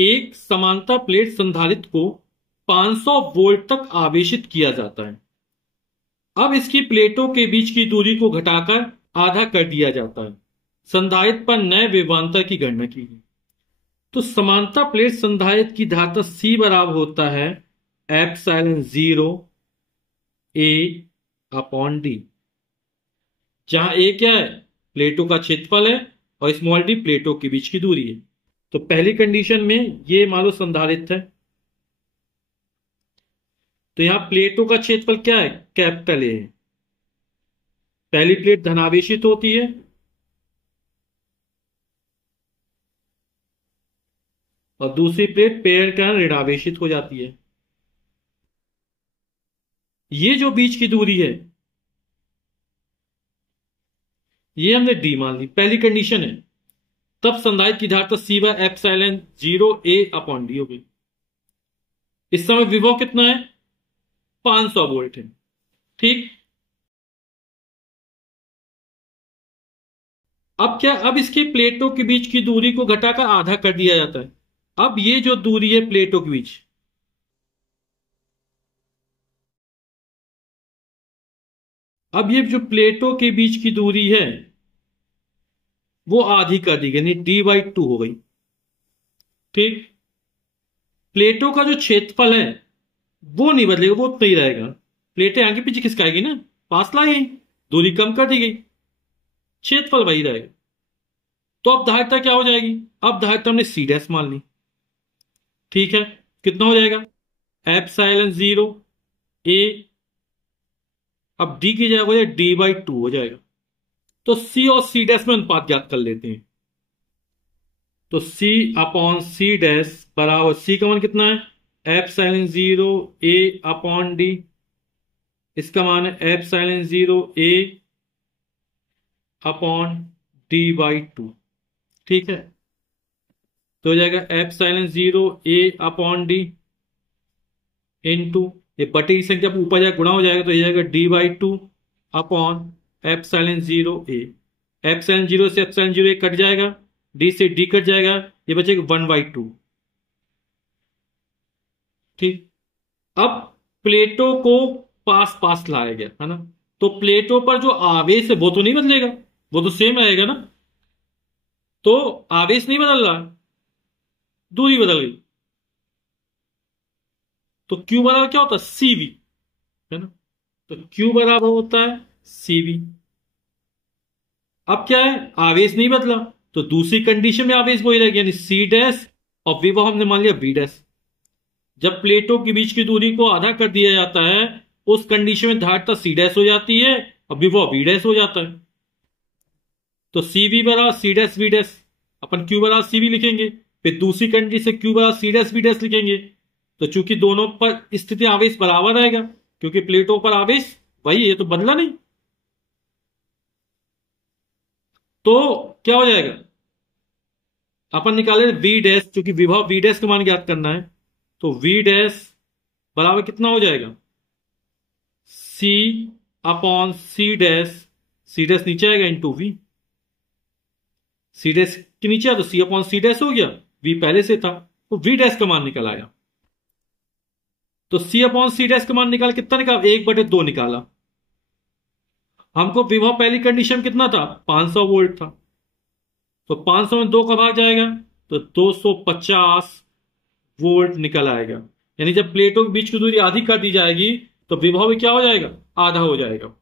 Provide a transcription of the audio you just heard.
एक समांतर प्लेट संधारित्र को 500 वोल्ट तक आवेशित किया जाता है। अब इसकी प्लेटों के बीच की दूरी को घटाकर आधा कर दिया जाता है। संधारित्र पर नए विभवांतर की गणना कीजिए। तो समांतर प्लेट संधारित्र की धारिता C बराबर होता है एप्सिलॉन0 A अपॉन डी, जहां A क्या है, प्लेटों का क्षेत्रफल है, और स्मॉल डी प्लेटों के बीच की दूरी है। तो पहली कंडीशन में ये मान लो संधारित्र है, तो यहां प्लेटों का क्षेत्रफल क्या है, कैपिटल ए है। पहली प्लेट धनावेशित होती है और दूसरी प्लेट पेयर के कारण ऋणावेशित हो जाती है। ये जो बीच की दूरी है ये हमने डी मान ली, पहली कंडीशन है। तब संधारित्र की धारिता C by epsilon A upon D होगी। इस समय विभव कितना है, 500 वोल्ट है। ठीक, अब क्या, अब इसकी प्लेटों के बीच की दूरी को घटाकर आधा कर दिया जाता है। अब ये जो दूरी है प्लेटों के बीच, अब ये जो प्लेटों के बीच की दूरी है वो आधी कर दी गई, यानी D/2 हो गई। ठीक, प्लेटों का जो क्षेत्रफल है वो नहीं बदलेगा, वो उतना ही रहेगा। प्लेटें आगे पीछे खिसकाएगी ना, पास लाई गई, दूरी कम कर दी गई, क्षेत्रफल वही रहेगा। तो अब धारिता क्या हो जाएगी, अब धारिता हमने C डैश मान ली। ठीक है, कितना हो जाएगा, एप्सिलॉन0 A, अब D की जगह हो जाए D/2 हो जाएगा। तो C और C डैश में अनुपात ज्ञात कर लेते हैं। तो C अपॉन C डैश बराबर, C का मान कितना है, एप्सिलॉन0 A अपॉन D, इसका मान है एप्सिलॉन0 A अपॉन D/2। ठीक है, तो हो जाएगा एप्सिलॉन0 A अपॉन D इंटू, ये बटे की संख्या ऊपर जाए गुणा हो जाएगा, तो ये जाएगा D/2 अपॉन एप्सिलॉन0 A। एप्सिलॉन0 से एप्सिलॉन0 कट जाएगा, D से D कट जाएगा, ये बचेगा 1/2। ठीक, अब प्लेटों को पास पास लाया गया है ना, तो प्लेटों पर जो आवेश है वो तो नहीं बदलेगा, वो तो सेम रहेगा ना। तो आवेश नहीं बदल रहा, दूरी बदल गई। तो Q बराबर क्या होता है, CV, है ना। तो Q बराबर होता है CV। अब क्या है, आवेश नहीं बदला, तो दूसरी कंडीशन में आवेश वही रहेगा, यानी C डैश, और विभव हमने मान लिया V डैश। जब प्लेटों के बीच की दूरी को आधा कर दिया जाता है उस कंडीशन में धारिता C डैश हो जाती है और विभव V डैश हो जाता है। तो CV बराबर C डैश V डैश, अपन Q बराबर CV लिखेंगे, फिर दूसरी कंडीशन से Q बराबर C डैश V डैश लिखेंगे। तो चूंकि दोनों पर स्थिति आवेश बराबर रहेगा, क्योंकि प्लेटों पर आवेश वही है, तो बदला नहीं। तो क्या हो जाएगा, अपन निकाले V डैश, चूंकि विभव V डैश का मान ज्ञात करना है, तो V डैश बराबर कितना हो जाएगा, C upon C dash, C dash नीचे आएगा इंटू V। C डैश के नीचे आ तो C अपॉन C डैश हो गया, V पहले से था, तो V डैश का मान निकल आया। तो C अपॉन C डैश का मान निकाल, कितना निकाला, 1/2 निकाला। हमको विभव पहली कंडीशन कितना था, 500 वोल्ट था, तो 500 में 2 का भाग जाएगा तो 250 वोल्ट निकल आएगा। यानी जब प्लेटों के बीच की दूरी आधी कर दी जाएगी तो विभव भी क्या हो जाएगा, आधा हो जाएगा।